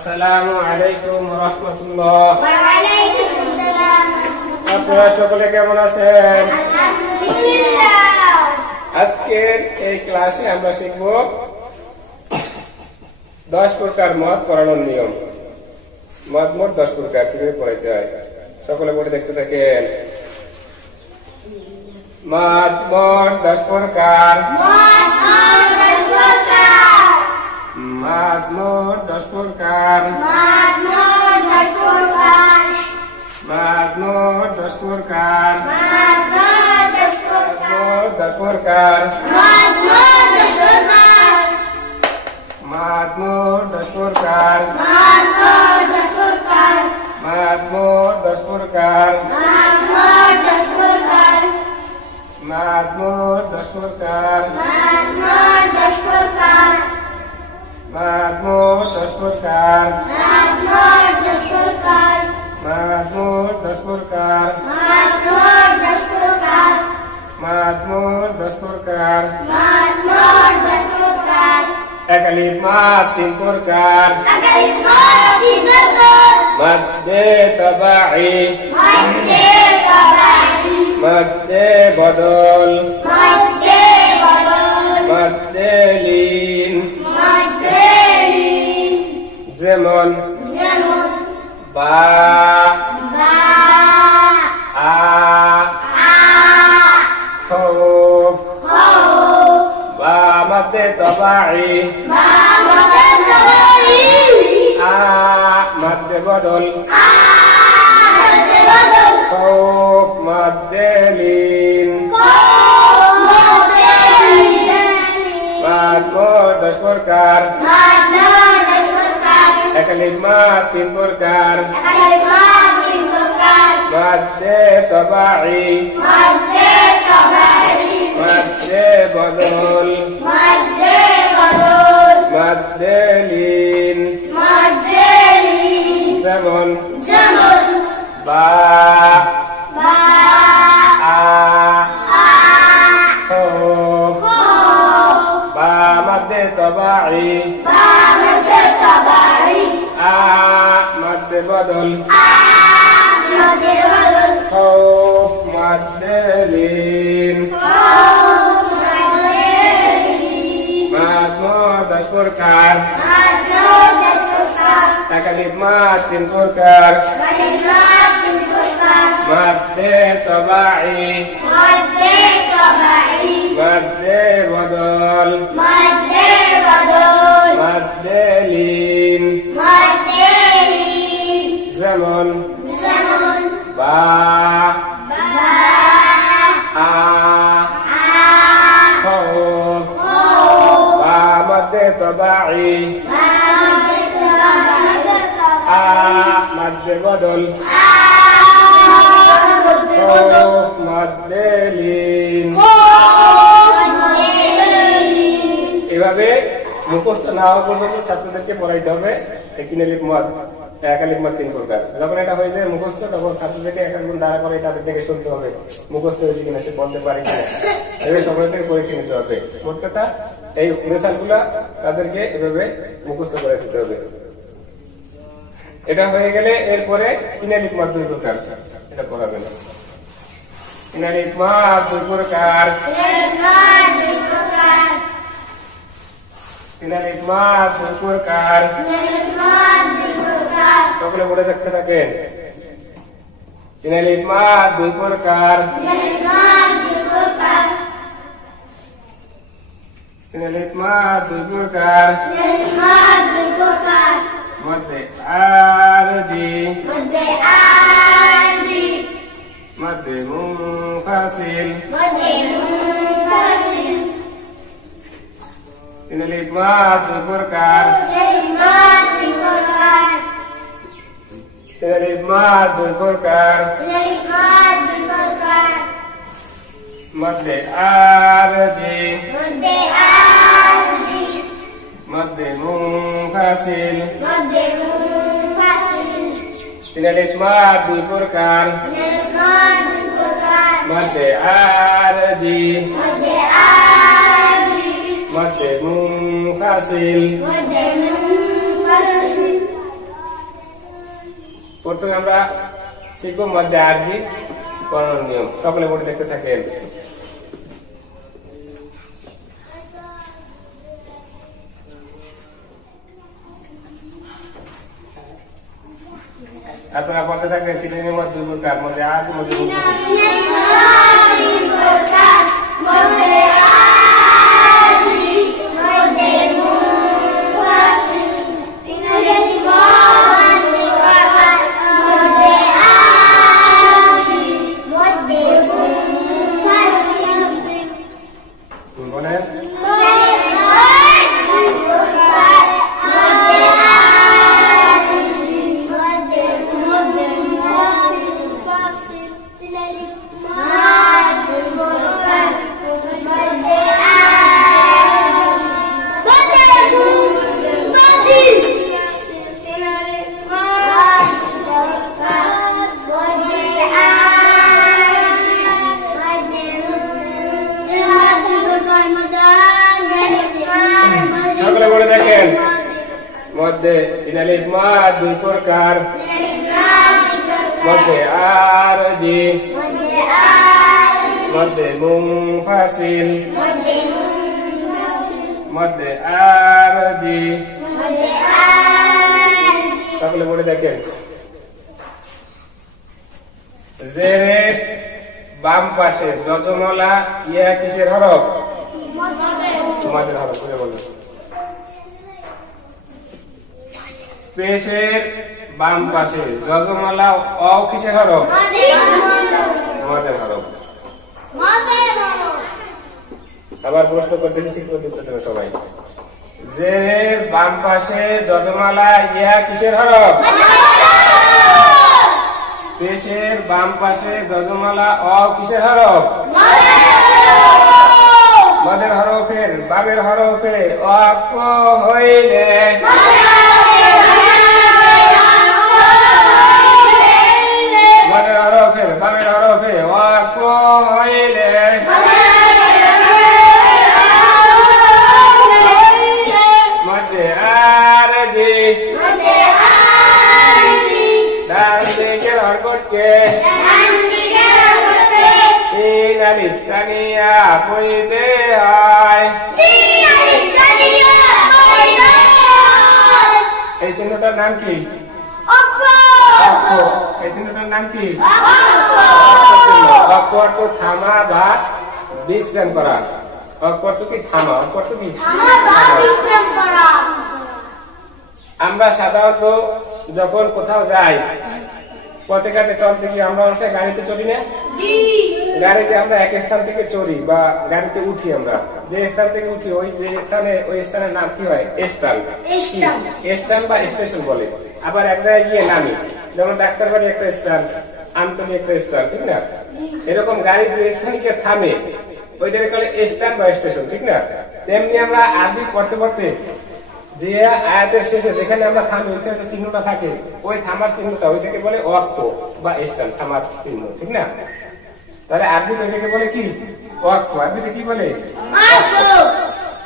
আসসালামু আলাইকুম ওয়া রাহমাতুল্লাহ। ওয়া আলাইকুম আসসালাম। আপনারা সকলে কেমন আছেন? আলহামদুলিল্লাহ। আজকের এই ক্লাসে আমরা শিখব 10 প্রকার মদ পড়ানোর নিয়ম। মদ মোট 10 প্রকার, কিভাবে পড়াইতে হয় সকলে পড়ে দেখতে থাকেন। মদ মোট 10 প্রকার। মদ মোট 10 প্রকার। মদ মোট 10 প্রকার। মদ 10 প্রকার। মদ মোট 10 প্রকার। মদ মোট 10 প্রকার। মদ মোট 10 প্রকার। মদ মোট 10 প্রকার। মদ মোট 10 প্রকার। মদ মোট 10 প্রকার। একালিক মদ 3 প্রকার। মদ্দে তবাঈ, মদ্দে বদল, মদ্দে লীন। যেমন বা, আ, খুব। বা মদ্দে তবাঈ, আ মদ্দে বদল, খুব মদ্দে লীন। মদ মোট 10 প্রকার। একালিক মদ 3 প্রকার। মদ্দে তবাঈ, মদ্দে বদল, মদ্দে লীন। যেমন বা, আ, খুব। বা মদ্দে তবাঈ, আ মদ্দে বদল, খুব মদ্দে লীন। মদ মোট 10 প্রকার। একালিক মদ 3 প্রকার। মদ্দে তবাঈ, মদ্দে বদল, মদ্দে লীন। যেমন বা, আ, খুব। বা মদ্দে তবাঈ, আ মদ্দে বদল, খুব মদ্দে লীন। এভাবে মুখস্থ না হওয়া পর্যন্ত ছাত্রদেরকে পড়াইতে হবে। একালিক মদ 3 প্রকার। যখন এটা হয়ে যায় মুখস্থ, তখন ছাত্রদেরকে একজন দাঁড়া করে তাদের থেকে শুনতে হবে মুখস্থ হয়েছে কিনা, সে বলতে পারে কিনা, এভাবে সকল থেকে পরীক্ষা নিতে হবে। মোট কথা এই মেসালগুলা তাদেরকে এভাবে মুখস্থ করে দিতে হবে। এটা হয়ে গেলে এরপরে কিনালিক মদ 2 প্রকার, এটা পড়াবে না। কিনালিক মদ 2 প্রকার। কিনালিক মদ 2 প্রকার। সকলে বলে দেখতে থাকেন। কিনালিক মদ 2 প্রকার। কিনালিক মদ 2 প্রকার। মদ্দে আরজি, মদ্দে মুনফাসিল। কিনালিক মদ 2 প্রকার। কিনালিক মদ 2 প্রকার। মদ্দে আরজি, মদ্দে মুনফাসিল। কিনালিক মদ 2 প্রকার। মদ্দে আরজি, মদ্দে মুনফাসিল। প্রথমে আমরা শিখবো মধ্যে আরজি পড়ানোর নিয়ম। সকলে বোর্ডে দেখতে থাকেন। আপনারা বলতে থাকবেন তিনের মধ্যে দুই প্রকার, মধ্যে আজ মধ্যে বলেন সকলে বলে দেখেন মধ্যে ইনালিফ মাদ দুই প্রকার, মধ্যে আরজি মধ্যে মুনফাসিল মধ্যে আরজি। সকলে বলে দেখেন জেরের বাম পাশে যজমালা ইয়া কিসের হরফ? মাদের হরফ। বলে বলুন পেশের বাম পাশে যজমালা অ কিসের হরফ? মাদের হরফ। আবার প্রশ্ন করতেছি, ঠিক করে দিতে হবে সবাই। জেরের বাম পাশে যজমালা ইয়া কিসের হরফ? পেশের বাম পাশে যজমালা অ কিসের হরফ? মাদের হরফের বামের হরফে ওয়াকফ হইলে মাদের হরফের বামের হরফে ওয়াকফ হইলে মধ্যে আরজি ডান দিকের হরকতকে তিন আলিফ টানিয়া পড়িতে হয়। এই চিহ্নটার নাম কি? এই চিহ্নটার নাম কি? অক্ষ অর্থ থামা বা বিশ্রাম করা। অক্ষ অর্থ কি? থামা। অক্ষ অর্থ কি? আমরা সাধারণত যখন কোথাও যাই পথে ঘাটে চলতে গিয়ে আমরা অনেক গাড়িতে চলি না? গাড়িতে আমরা এক স্থান থেকে চড়ি বা গাড়িতে উঠি। আমরা যে স্থান থেকে উঠি ওই যে স্থানে ওই স্থানের নাম কি হয়? স্থান বা স্টেশন বলে। আবার এক জায়গায় গিয়ে নামি, যেমন ডাক্তার বাড়ি একটা স্থান, আমতলি একটা স্থান, ঠিক না? এরকম গাড়ি যে স্থানে গিয়ে থামে ওইটাকে বলে স্থান বা স্টেশন, ঠিক না? তেমনি আমরা আরবি পড়তে পড়তে যে আয়াতের শেষে যেখানে আমরা থামি ওইখানে চিহ্নটা থাকে, ওই থামার চিহ্নটা ওইটাকে বলে ওয়াক্ফ বা স্থান, থামার চিহ্ন, ঠিক না? তাহলে আরবিতে ওইটাকে বলে কি? ওয়াক্ফ। আরবিতে কি বলে?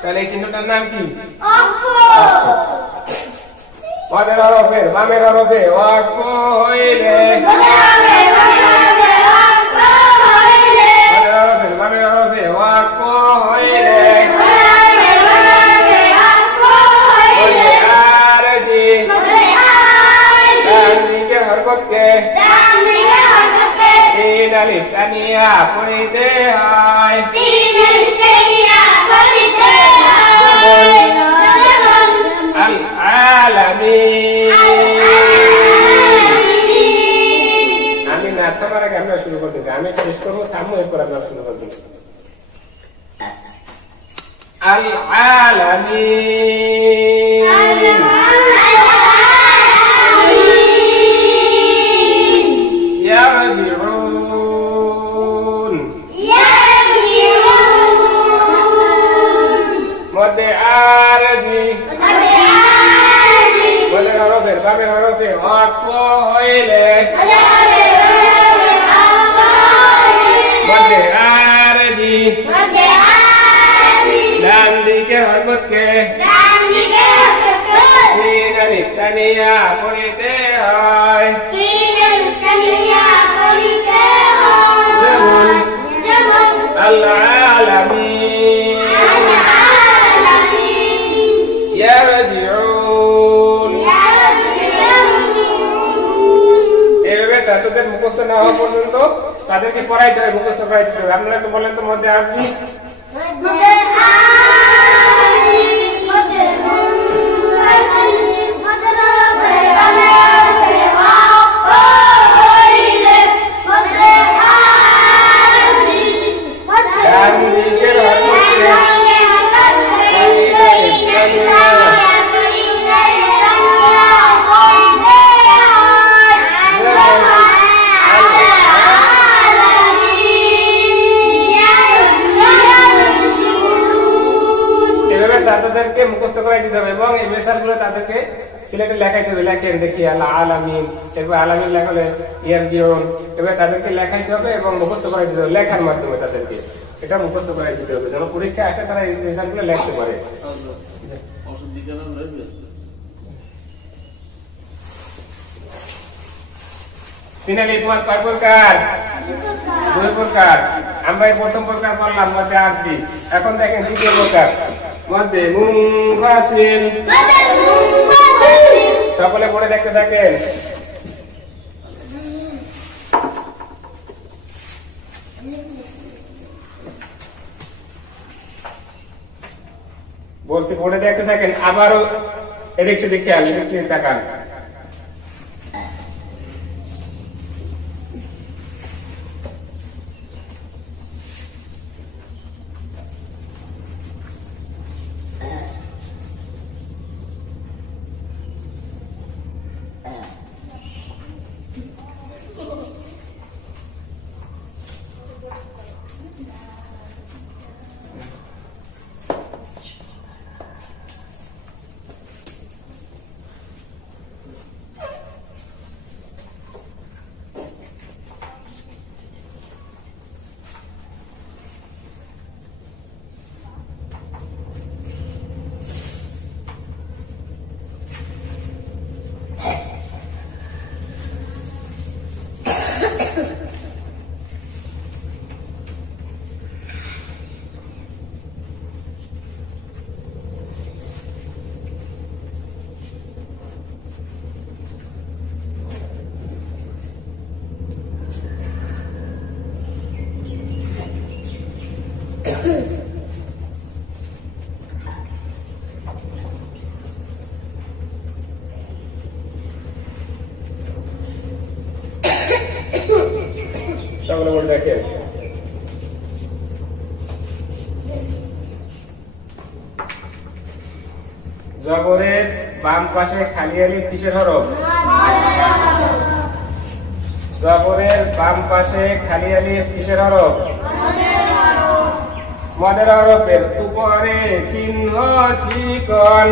তাহলে এই চিহ্নটার নাম কি? মাদের হরফের বামের হরফে ওয়াক্ফ হইলে মাদের হরফের বামের হরফে ওয়াক্ফ হইলে আরজি ডান দিকের হরকতকে তিন আলিফ টানিয়া পড়িতে হয়। আল আলামিন। আমি না থামার আগে আমরা শুরু করতে, আমি শেষ করবো, থামবো, এরপর আপনারা শুরু করবেন। আল আলামিন ইয়ারজিউন মধ্যে আরজি মধ্যে হরফের বামের হরফে ওয়াক্ফ হইলে মধ্যে আরজি ডান দিকে হরকতকে তিন আলিফ টানিয়া পড়িতে হয়। ইয়ারজিউন। এইভাবে ছাত্রদের মুখস্থ না হওয়া পর্যন্ত তাদেরকে পড়াইতে হবে, মুখস্থ করাইতে হবে। আপনারা একটু বলেন তো মধ্যে আরজি। ছাত্রদেরকে মুখস্থ করাই দিতে হবে এবং এই মেসালগুলো তাদেরকে সিলেটে লেখাইতে হবে। লেখেন দেখি আল্লাহ আলামিন, এরপর আলামিন লেখালে ইয়ারজিউন, এবার তাদেরকে লেখাইতে হবে এবং মুখস্থ করাই দিতে হবে লেখার মাধ্যমে। তাদেরকে এটা মুখস্থ করাই দিতে হবে যেন পরীক্ষায় আসে তারা এই মেসালগুলো লিখতে পারে। ফিনালি তোমার কয় প্রকার? 2 প্রকার। আমরা এই প্রথম প্রকার করলাম মধ্যে আরজি। এখন দেখেন দ্বিতীয় প্রকার মধ্যে মুনফাসিল। সকলে পড়ে দেখতে থাকেন। বলছি পড়ে দেখতে থাকেন। আবারও এদিক সেদিক খেয়াল তাকান। সকলে বলে দেখেন। জবরের বাম পাশে খালি আলিফ কিসের হরফ? জবরের বাম পাশে খালি আলিফ কিসের হরফ? মদের হরফের উপরে চিহ্ন চিকন।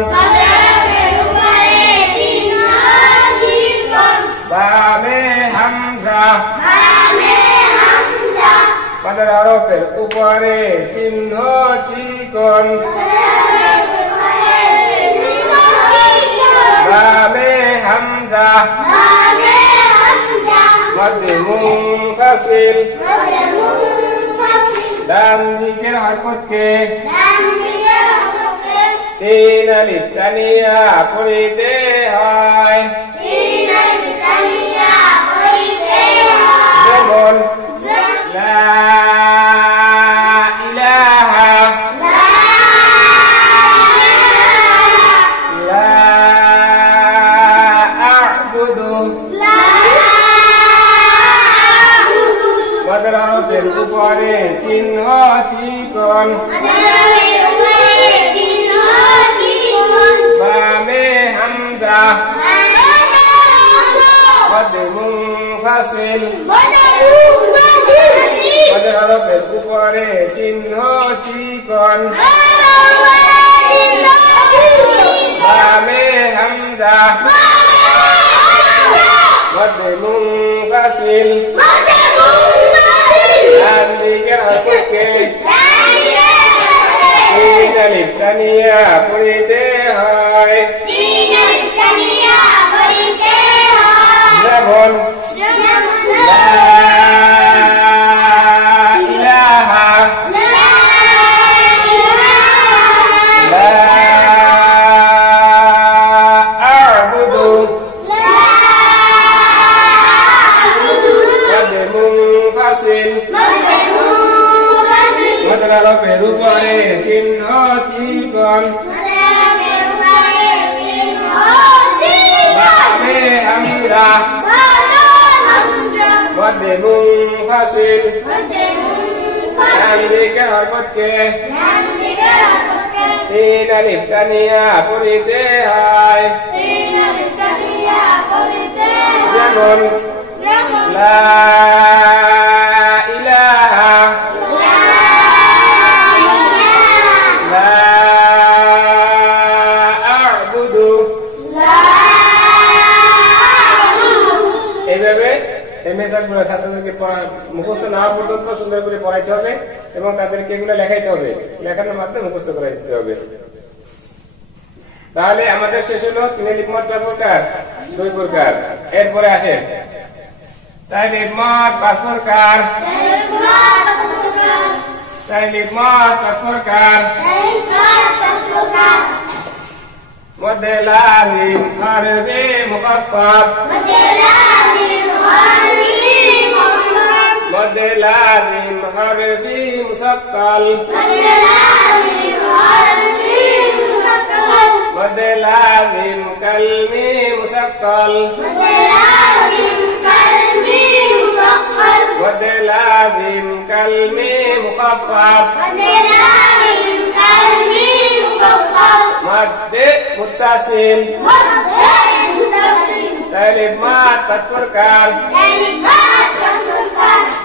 বামে হামজা। মদের হরফের উপরে চিহ্ন চিকন। বামে হামজা। মধ্যে মুনফাসিল। ডান দিকের হরকতকে 3 আলিফ টানিয়া পড়িতে হয়। যেমন লা ইলাহা, লা আ'বুদু। মদের হরফের উপরে চিহ্ন চিকন। বামে হামজা। মধ্যে মুনফাসিল। মদের হরফের উপরে চিহ্ন চিকন। বামে হামজা। মধ্যে মুনফাসিল। ডান দিকের হরকতকে 3 আলিফ টানিয়া পড়িতে হয়। যেমন লা ইলাহা, লা মুনফাসিল নাম দিকে হরকতকে তিন আলিফ তানিয়া পড়িতে হয় যেমন লা ইলাহা লা আ'বুদু এইভাবে এই মেসাজগুলো ছাত্রদেরকে মুখস্থ না হওয়া পর্যন্ত সুন্দর করে পড়াইতে হবে এবং তাদেরকে এগুলো লেখাইতে হবে, লেখানোর মাধ্যমে মুখস্থ করাই দিতে হবে। তাহলে আমাদের শেষ হলো তিন আলিফ মদ কয় প্রকার? 2 প্রকার। এরপরে আসে চার আলিফ মদ 5 প্রকার। চার আলিফ মদ 5 প্রকার। মধ্যে লাজিম হরফে মুখাফফাফ মধ্যে লাজিম হরফি মুসাক্কাল মধ্যে লাজিম কালমি মুসাক্কাল মধ্যে লাজিম কালমি মুখাফফাফ মধ্যে মুত্তাসিল তালিব মাদ 5 প্রকার।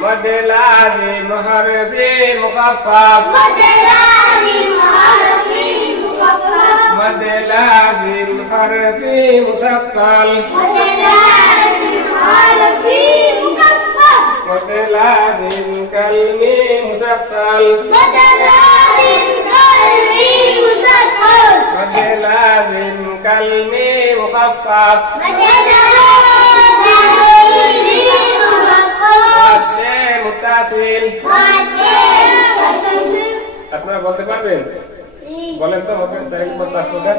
মধ্যে লাজিম হরফি মুখাফফাফ মধ্যে লাজিম হরফি মুসাক্কাল মধ্যে লাজিম কালমি মুসাক্কাল মধ্যে লাজিম কালমি মুখাফফাফ মধ্যে মুত্তাসিল। আপনারা বলতে পারবেন? বলেন তো মধ্যে চার আলিফ মদ 5 প্রকার।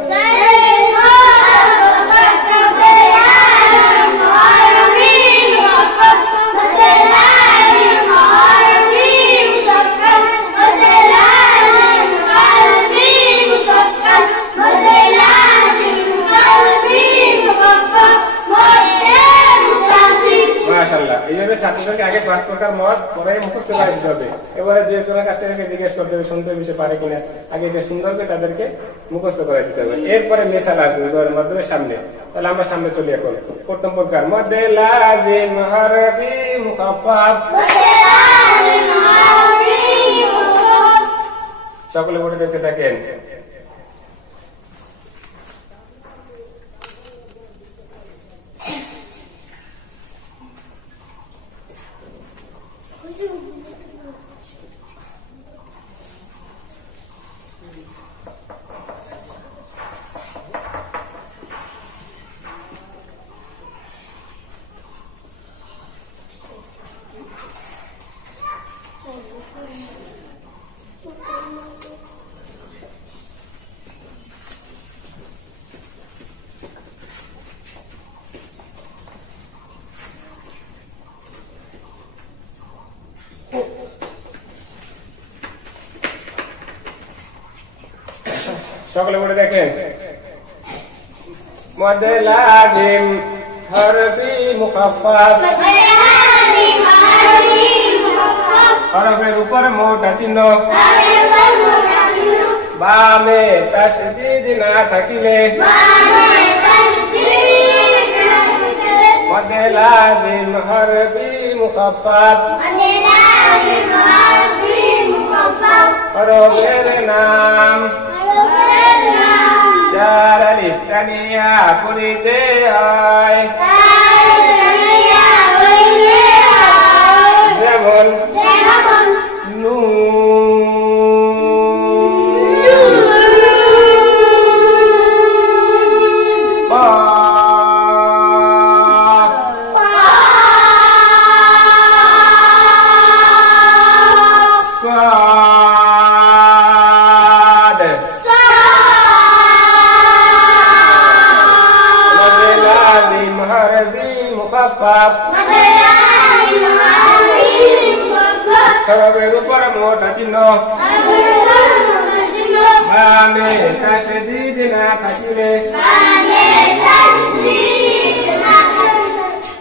মাশাআল্লাহ। এইভাবে ছাত্রদেরকে আগে 5 প্রকার মদ পরে মুখস্থ করে দিতে হবে। এবারে দুই একজনের কাছে জিজ্ঞেস করতে হবে শুনতে বিষয় পারে কিনা, আগে এটা সুন্দর করে তাদেরকে মুখস্থ করে দিতে হবে। এরপরে মেসাল আসবে উদাহরণের মাধ্যমে সামনে। তাহলে আমরা সামনে চলি এখন। প্রথম প্রকার মধ্যে লাজিম হরফি মুখাফফাফ। সকলে বলে দেখতে থাকেন। সকলে বলে দেখেন। মধ্যে লাজিম হরফি মুখাফফাফ হরফের উপর মোটা চিহ্ন বামে তাসদীদ না থাকিলে মধ্যে লাজিম হরফি মুখাফফাফ হরফের নাম চার আলিফ তানিয়া পড়িতে হয় যেমন হরফের উপর মোটা চিহ্ন বামে তাসদীদ না থাকিলে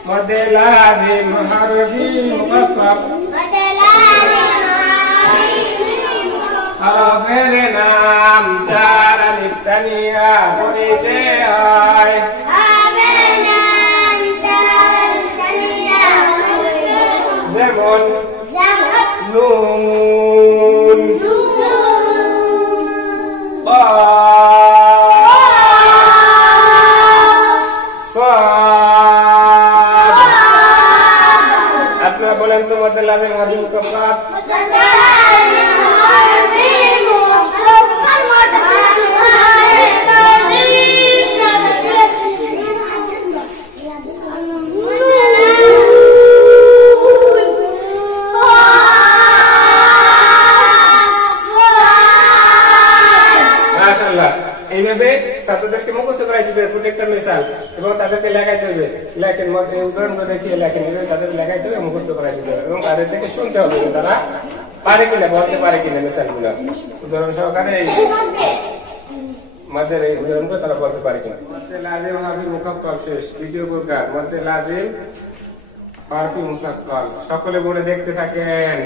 মধ্যে লাজিম হরফি মুখাফফাফ হরফের নাম চার আলিফ তানিয়া পড়িতে হয় যেমন নুন আপনারা বলেন তো মধ্যে লাজিম হরফি মুখাফফাফ এইভাবে ছাত্রদেরকে মুখস্থ করাইতে হবে প্রত্যেকটা মিসাল এবং তাদেরকে লেখাইতে হবে লেখেন উদাহরণ দেখিয়ে লেখেন তাদের লেখাইতে হবে মুখস্থ করাইতে হবে এবং তাদের থেকে শুনতে হবে তারা পারে কিনা বলতে পারে কিনা মিসাল গুলো উদাহরণ সহকারে মধ্যে এই উদাহরণগুলো তারা বলতে পারে কিনা মধ্যে লাজিম হরফি মুখাফফাফ শেষ দ্বিতীয় প্রকার মধ্যে লাজিম হরফি মুসাক্কাল সকলে বলে দেখতে থাকেন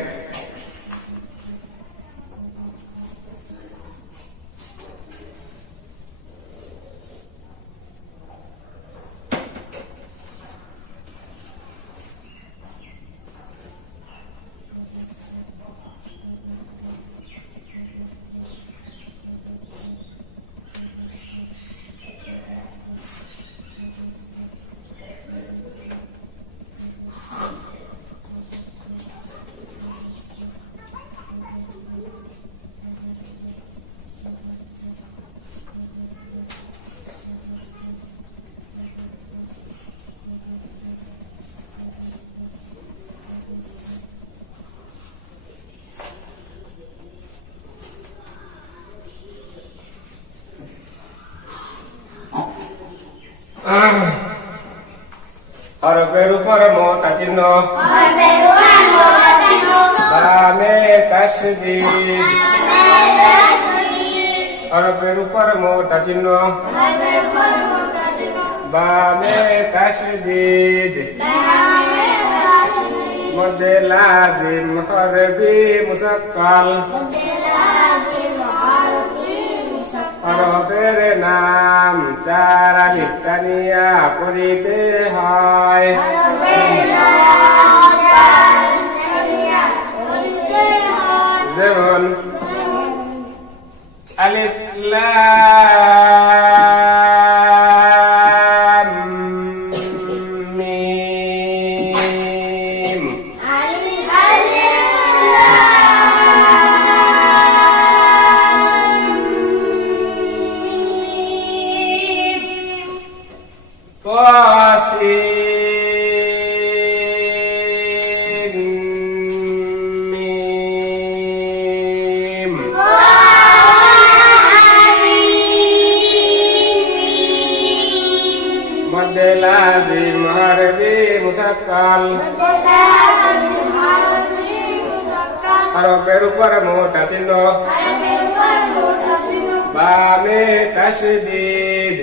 হরফের উপর মোটা চিহ্ন বামে তাসদীদ হরফের উপর মোটা চিহ্ন বামে তাসদীদ মধ্যে লাজিম হরফি মুসাক্কাল হরফের নাম চার আলিফ তানিয়া পড়িতে হয় যেমন আলিফ লাম মিম طاسين ميم مد لازم حرفي مثقل হরফের উপর মোটা চিহ্ন বামে তাসদীদ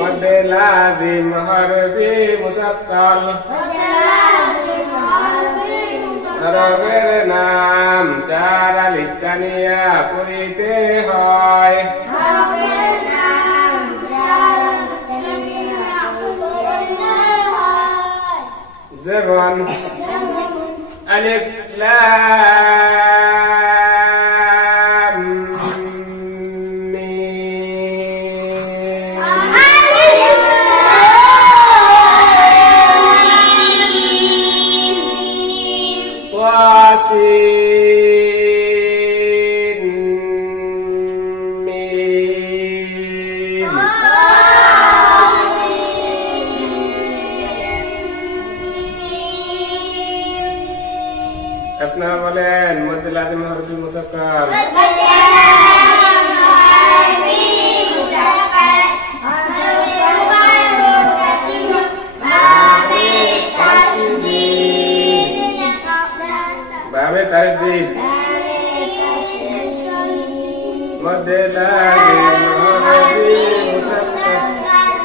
মধ্যে লাজিম হরফি মুসাক্কাল হরফের নাম চার আলিফ তানিয়া পড়িতে হয় যেমন আলিফ লাম মিম طاسين ميم আপনারা বলেন মধ্যে লাজিম হরফি মুসাক্কাল বামে তাসদীদ মধ্যে লাজিম হরফি মুসাক্কাল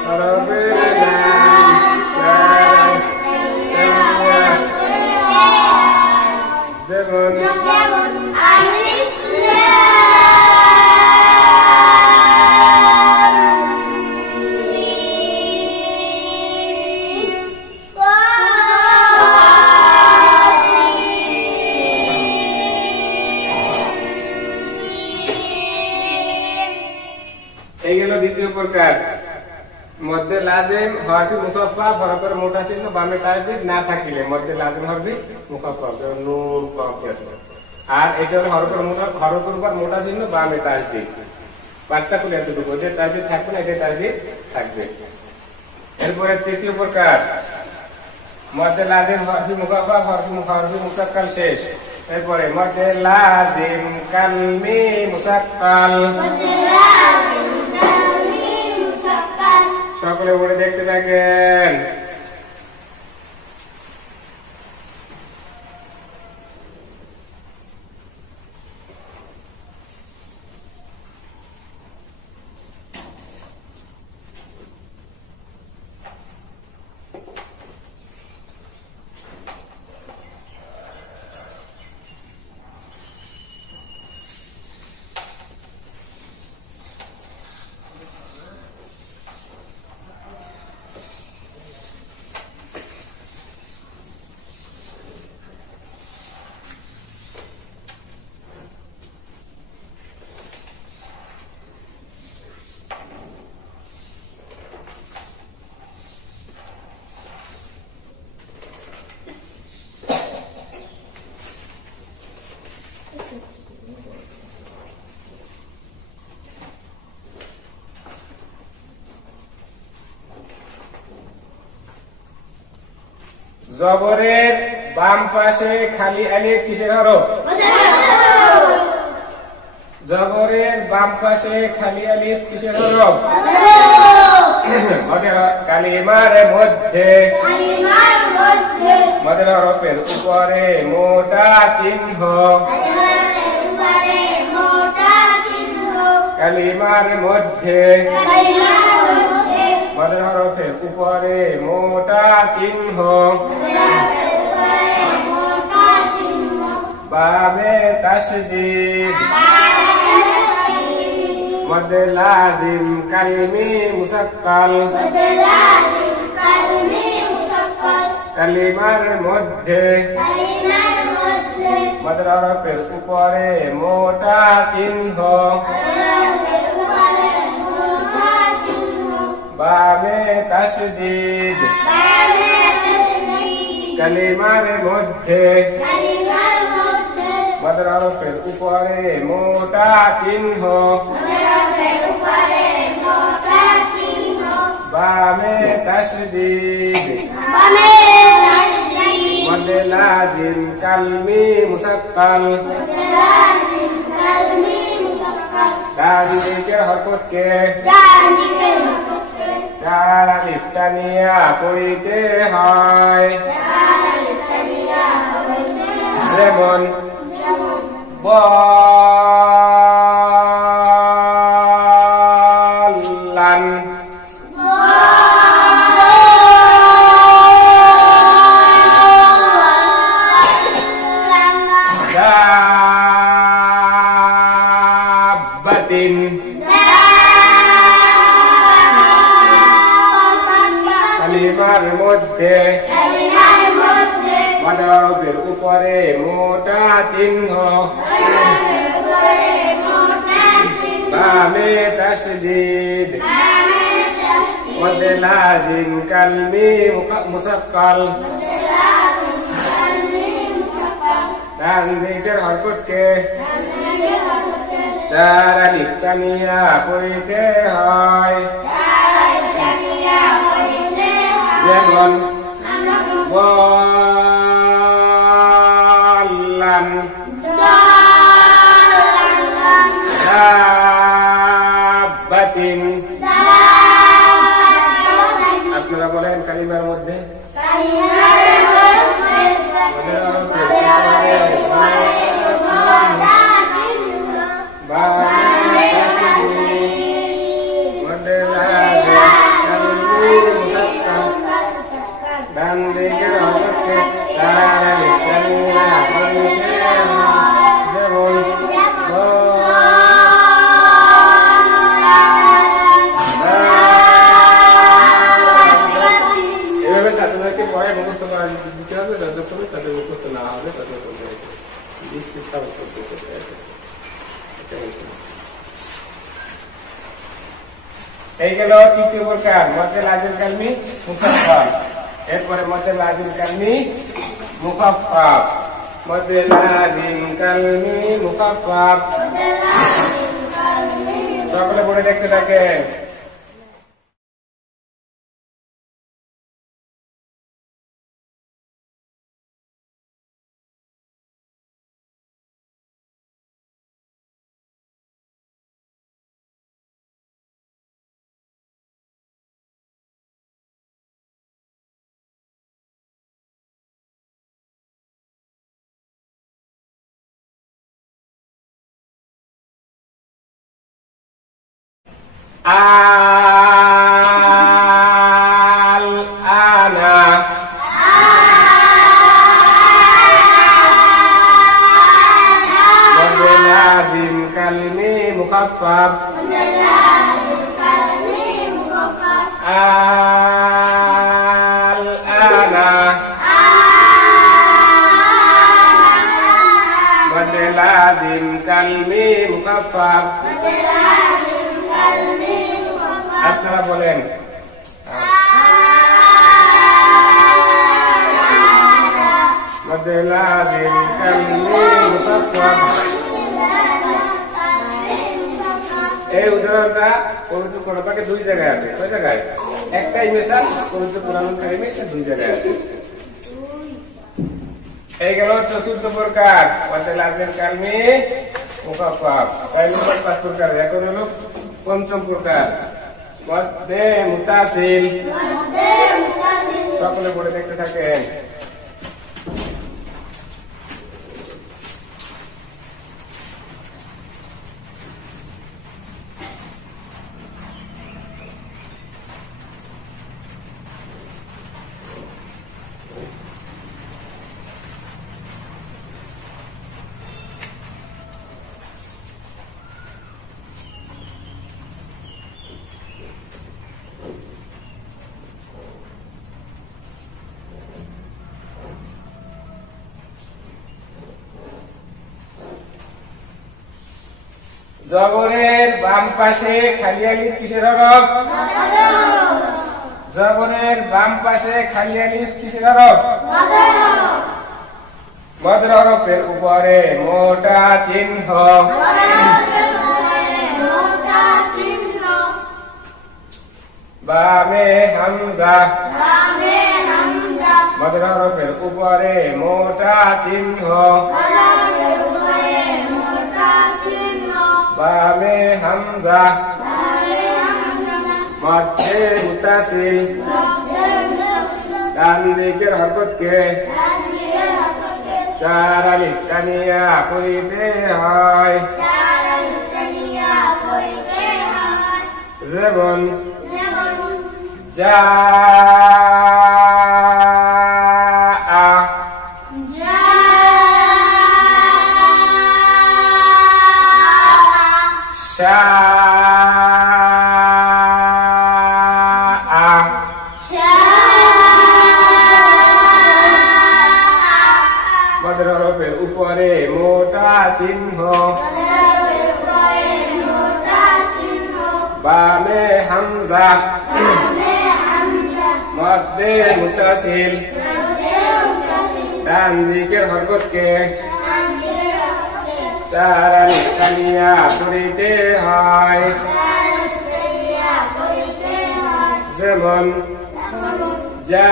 হরফের নাম মধ্যে লাজিম হরফি মুখাফফা বরাবর মোটা চিহ্ন বামে তাসদিদ না থাকিলে মধ্যে লাজিম হরফি মুখাফফা যেমন নুন কফ আসবে। আর এটা হলো হরফের উপর মোটা চিহ্ন বামে তাসদিদ। পার্থক্য এতটুকু, যে তাসদিদ থাকবে না এটা তাসদিদ থাকবে। এরপরে তৃতীয় প্রকার মধ্যে লাজিম হরফি মুখাফফা হরফি মুসাক্কাল শেষ। এরপরে মধ্যে লাজিম কালমি মুসাক্কাল। সকলে বলে দেখতে থাকেন। জবরের বাম পাশে খালি আলিফ কিসের হরফ? জবরের বাম পাশে খালি আলিফ কিসের হরফ? কালিমার মধ্যে মদের হরফের উপরে মোটা চিহ্ন। কালিমার মধ্যে মদের হরফের উপরে মোটা চিহ্ন। বামে তাসদীদ মধ্যে লাজিম কালমি মুসাক্কাল। কালিমার মধ্যে মদের হরফের উপরে মোটা চিহ্ন। বামে তাসদীদ কালিমার মধ্যে মদের হরফের উপরে মোটা চিহ্ন। বামে তাসদীদ মধ্যে লাজিম কালমি মুসাক্কাল। ডান দিকের হরকতকে চার আলিফ টানিয়া পড়িতে হয়। যেমন বলান দাব্বাতিন। কালিমার মধ্যে মদের হরফের উপরে মোটা চিহ্ন। বামে তাসদীদ মধ্যে লাজিম কালমি মুসাক্কাল। ডান দিকের হরকতকে চার আলিফ টানিয়া পড়িতে হয়। যেমন বলান দাব্বাতিন। আপনারা বলেন কালিমার মধ্যে ডান দিকের হরকতকে চার আলিফ টানিয়া পড়িতে হয়। যেমন এভাবে ছাত্রদেরকে পড়ায় মুখস্থ করা এই গেল তৃতীয় প্রকার মধ্যে লাজিম কালমি মুখাফফাফ। এরপরে মধ্যে লাজিম কালমি মুখাফফাফ। মধ্যে লাজিম কালমি মুখাফফাফ সকলে পড়ে দেখতে থাকেন। আল-আনা মধ্যে লাজিম কালমি মুখাফফাফ। আল-আনা মধ্যে লাজিম কালমি মুখাফফাফ। আপনারা বলেন মধ্যে লাজিম কালমি মুখাফফাফ। এই উদাহরণটা পবিত্র কোরআন পাকে দুই জায়গায় আছে। কয় জায়গায়? একটাই মিসাল পবিত্র কোরআন কারিমে দুই জায়গায় আছে। এই গেল চতুর্থ প্রকার মধ্যে লাজিম কালমি মুখাফফাফ। তাই মোট 5 প্রকার। এখন হলো পঞ্চম প্রকার মধ্যে মুতাসিল। সকলে পড়ে দেখতে থাকেন। জবরের বাম পাশে খালি আলিফ কিসের হরফ? জবরের বাম পাশে খালি আলিফ কিসের হরফ? মদের হরফের উপরে মোটা চিহ্ন। বামে হামজা মদের হরফের উপরে মোটা চিহ্ন। বামে হামজা মধ্যে মুতাসিল ডান দিকের হরকতকে 4 আলিফ টানিয়া পড়িতে হয়। যেমন যা মদের হরফের উপরে মোটা চিহ্ন। বামে হামজা মধ্যে মুতাসিল ডান দিকের হরকতকে 4 আলিফ টানিয়া পড়িতে হয়। যেমন যা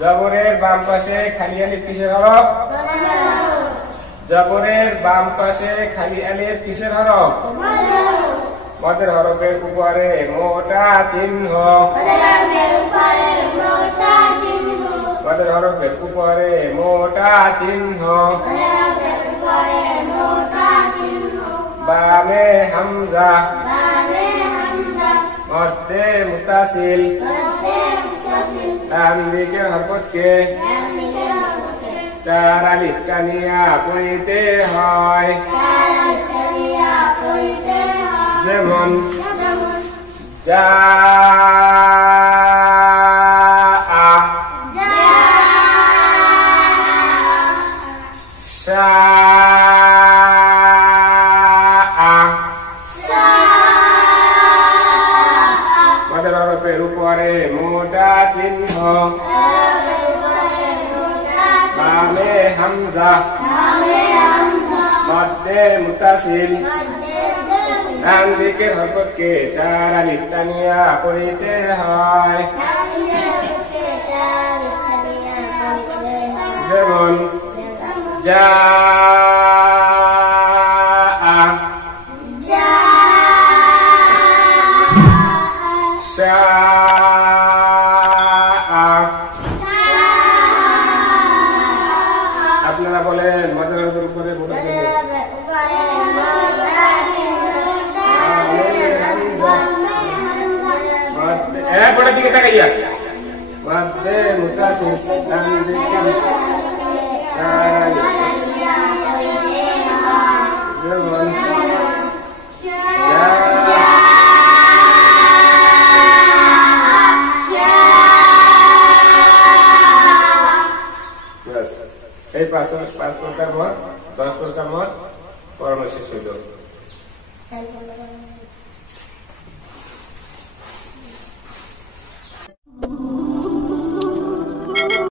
জবরের বাম পাশে খালি আলিফ কিসের হরফ? জবরের বাম পাশে খালি আলিফ কিসের হরফ? মদের হরফের উপরে মোটা চিহ্ন। মদের হরফের উপরে মোটা চিহ্ন। বামে হামজা মধ্যে মুতাসিল ডান দিকের হরকতকে 4 আলিফ টানিয়া পড়িতে হয়। যেমন যা মাদের হরফের উপরে মোটা চিহ্ন বামে হামজা মধ্যে মুতাসিল ডান দিকের হরফকে চার আলিফ টানিয়া পড়িতে হয় যেমন যা আপনারা বলেন মাদের হরফের উপরে মোটা চিহ্ন বড় দিকে তাকাইয়া মধ্যে মুতাসিল ডান দিকে যেমন এই পাঁচ প্রকার মত 10 প্রকার মত পরামর্শ ছিল।